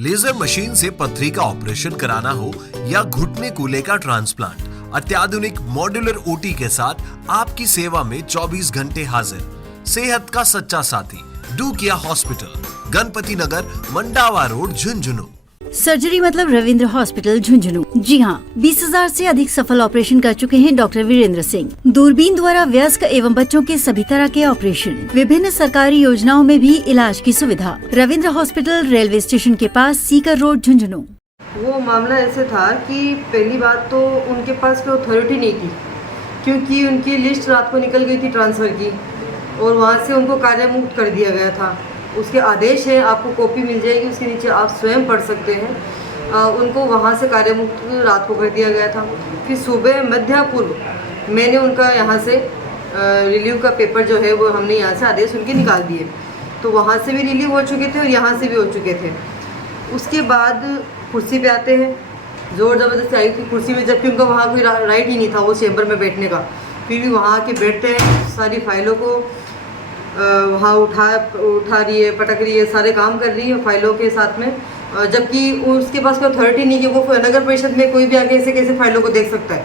Laser machine से पथरी का ऑपरेशन कराना हो या घुटने कूल्हे का ट्रांसप्लांट, अत्याधुनिक मॉड्यूलर ओटी के साथ आपकी सेवा में 24 घंटे हाजिर। सेहत का सच्चा साथी डू किया हॉस्पिटल, गणपति नगर, मंडावा रोड, झुंझुनू। सर्जरी मतलब रविंद्र हॉस्पिटल झुंझुनू। जी हाँ, 20,000 से अधिक सफल ऑपरेशन कर चुके हैं डॉक्टर वीरेंद्र सिंह। दूरबीन द्वारा वयस्क एवं बच्चों के सभी तरह के ऑपरेशन, विभिन्न सरकारी योजनाओं में भी इलाज की सुविधा। रविंद्र हॉस्पिटल, रेलवे स्टेशन के पास, सीकर रोड, झुंझुनू। वो मामला ऐसे था कि पहली बात तो उनके पास कोई अथॉरिटी नहीं थी, क्योंकि उनकी लिस्ट रात को निकल गई थी ट्रांसफ़र की और वहाँ से उनको कार्यमुक्त कर दिया गया था। उसके आदेश हैं, आपको कॉपी मिल जाएगी, उसके नीचे आप स्वयं पढ़ सकते हैं। उनको वहाँ से कार्यमुक्त रात को कर दिया गया था। फिर सुबह मध्या पूर्व मैंने उनका यहाँ से रिलीव का पेपर जो है वो हमने यहाँ से आदेश उनके निकाल दिए, तो वहाँ से भी रिलीव हो चुके थे और यहाँ से भी हो चुके थे। उसके बाद कुर्सी पे आते हैं, ज़ोर ज़बरदस्ती आई थी कुर्सी में, जबकि उनका वहाँ कोई राइट ही नहीं था वो चैम्बर में बैठने का। फिर भी वहाँ आके बैठते हैं, सारी फाइलों को वहाँ उठा रही है, पटक रही है, सारे काम कर रही है फाइलों के साथ में, जबकि उसके पास कोई अथॉरिटी नहीं कि वो नगर परिषद में कोई भी आके ऐसे कैसे फाइलों को देख सकता है।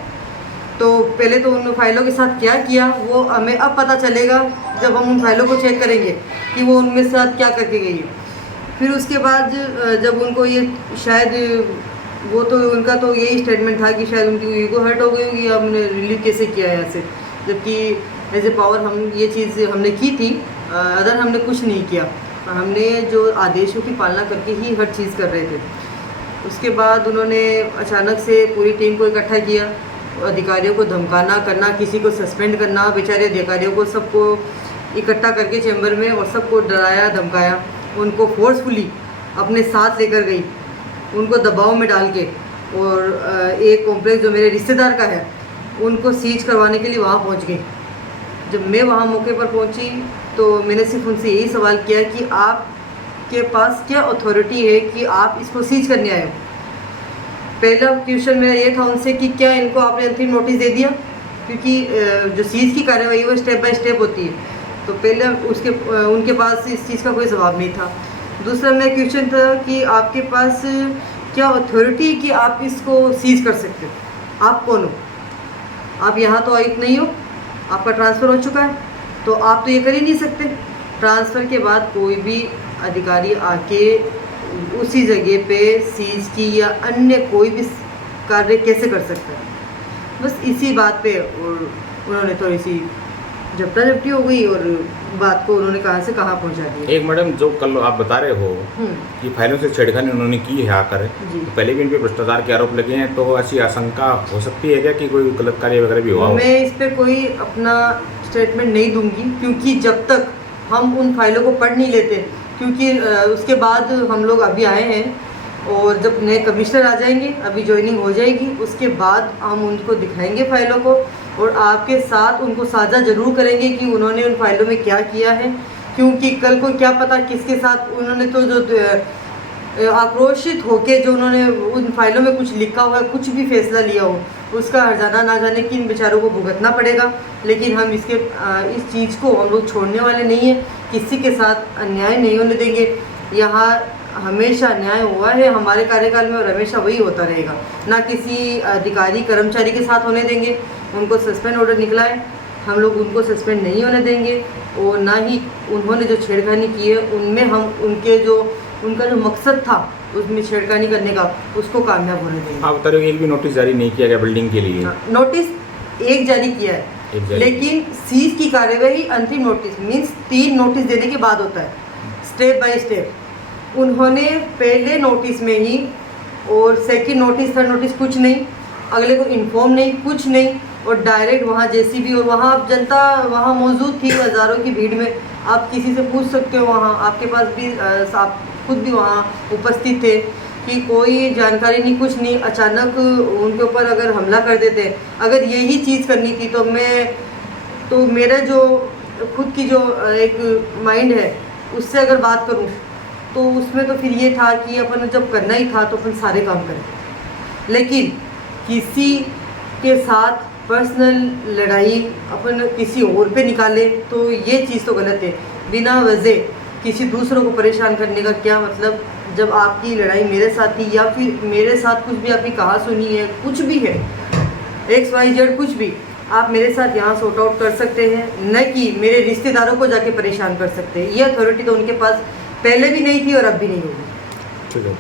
तो पहले तो उन फाइलों के साथ क्या किया वो हमें अब पता चलेगा जब हम उन फाइलों को चेक करेंगे कि वो उनमें साथ क्या करके गई है। फिर उसके बाद जब उनको ये शायद वो तो उनका तो यही स्टेटमेंट था कि शायद उनकी ईगो हर्ट हो गई होगी, हमने रिलीव कैसे किया है ऐसे, जबकि एज ए पावर हम ये चीज़ हमने की थी, अदर हमने कुछ नहीं किया। हमने जो आदेशों की पालना करके ही हर चीज़ कर रहे थे। उसके बाद उन्होंने अचानक से पूरी टीम को इकट्ठा किया, अधिकारियों को धमकाना करना, किसी को सस्पेंड करना, बेचारे अधिकारियों को सबको इकट्ठा करके चैम्बर में और सबको डराया धमकाया, उनको फोर्सफुली अपने साथ लेकर गई, उनको दबाव में डाल के, और एक कॉम्प्लेक्स जो मेरे रिश्तेदार का है उनको सीज करवाने के लिए वहाँ पहुँच गई। जब मैं वहाँ मौके पर पहुँची तो मैंने सिर्फ उनसे यही सवाल किया कि आपके पास क्या अथॉरिटी है कि आप इसको सीज करने आए हो। पहला क्वेश्चन मेरा ये था उनसे कि क्या इनको आपने अंतिम नोटिस दे दिया, क्योंकि जो सीज की कार्रवाई है वो स्टेप बाय स्टेप होती है, तो पहले उनके पास इस चीज़ का कोई जवाब नहीं था। दूसरा मेरा क्वेश्चन था कि आपके पास क्या अथॉरिटी कि आप इसको सीज कर सकते हो, आप कौन हो, आप यहाँ तो आयुक्त नहीं हो, आपका ट्रांसफ़र हो चुका है तो आप तो ये कर ही नहीं सकते। ट्रांसफ़र के बाद कोई भी अधिकारी आके उसी जगह पे सीज की या अन्य कोई भी कार्य कैसे कर सकता है। बस इसी बात पे और उन्होंने थोड़ी सी झपटा झपटी हो गई और बात को उन्होंने कहाँ से कहाँ पहुँचा दिया। एक मैडम, जो कल आप बता रहे हो कि फाइलों से छेड़खानी उन्होंने की है आकर, तो पहले भी इन पे भ्रष्टाचार के आरोप लगे हैं, तो ऐसी आशंका हो सकती है क्या कि कोई गलत कार्य वगैरह भी हुआ हो? मैं इस पे कोई अपना स्टेटमेंट नहीं दूंगी, क्योंकि जब तक हम उन फाइलों को पढ़ नहीं लेते, क्योंकि उसके बाद हम लोग अभी आए हैं और जब नए कमिश्नर आ जाएंगे, अभी ज्वाइनिंग हो जाएगी, उसके बाद हम उनको दिखाएंगे फाइलों को और आपके साथ उनको साझा ज़रूर करेंगे कि उन्होंने उन फाइलों में क्या किया है, क्योंकि कल को क्या पता किसके साथ उन्होंने तो जो आक्रोशित होके जो उन्होंने उन फाइलों में कुछ लिखा हुआ है, कुछ भी फैसला लिया हो, उसका हर्जाना ना जाने कि इन बेचारों को भुगतना पड़ेगा। लेकिन हम इस चीज़ को हम लोग छोड़ने वाले नहीं हैं, किसी के साथ अन्याय नहीं होने देंगे। यहाँ हमेशा न्याय हुआ है हमारे कार्यकाल में और हमेशा वही होता रहेगा, ना किसी अधिकारी कर्मचारी के साथ होने देंगे। उनको सस्पेंड ऑर्डर निकला है, हम लोग उनको सस्पेंड नहीं होने देंगे, और ना ही उन्होंने जो छेड़खानी की है उनमें हम उनका जो मकसद था उसमें छेड़खानी करने का, उसको कामयाब होने देंगे। आप बता रहे हो एक भी नोटिस जारी नहीं किया गया बिल्डिंग के लिए? नोटिस एक जारी किया है, लेकिन सीज की कार्यवाही अंतिम नोटिस मीन्स 3 नोटिस देने के बाद होता है, स्टेप बाय स्टेप। उन्होंने पहले नोटिस में ही और सेकंड नोटिस, थर्ड नोटिस कुछ नहीं, अगले को इन्फॉर्म नहीं, कुछ नहीं, और डायरेक्ट वहाँ जेसीबी, और वहाँ आप जनता वहाँ मौजूद थी हज़ारों की भीड़ में, आप किसी से पूछ सकते हो, वहाँ आपके पास भी आप खुद भी वहाँ उपस्थित थे कि कोई जानकारी नहीं, कुछ नहीं, अचानक उनके ऊपर अगर हमला कर देते, अगर यही चीज़ करनी थी तो मेरा जो खुद की जो एक माइंड है उससे अगर बात करूँ तो उसमें तो फिर ये था कि अपन जब करना ही था तो अपन सारे काम करें, लेकिन किसी के साथ पर्सनल लड़ाई अपन किसी और पे निकाले तो ये चीज़ तो गलत है। बिना वजह किसी दूसरों को परेशान करने का क्या मतलब जब आपकी लड़ाई मेरे साथ थी या फिर मेरे साथ कुछ भी आपकी कहा सुनी है, कुछ भी है, XYZ कुछ भी, आप मेरे साथ यहाँ सॉर्ट आउट कर सकते हैं, न कि मेरे रिश्तेदारों को जाके परेशान कर सकते हैं। ये अथॉरिटी तो उनके पास पहले भी नहीं थी और अब भी नहीं होगी। ठीक है।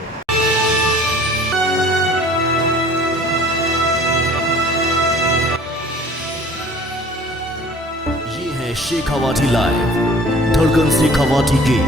ये है शेखावाटी लाइव, धड़कन शेखावाटी की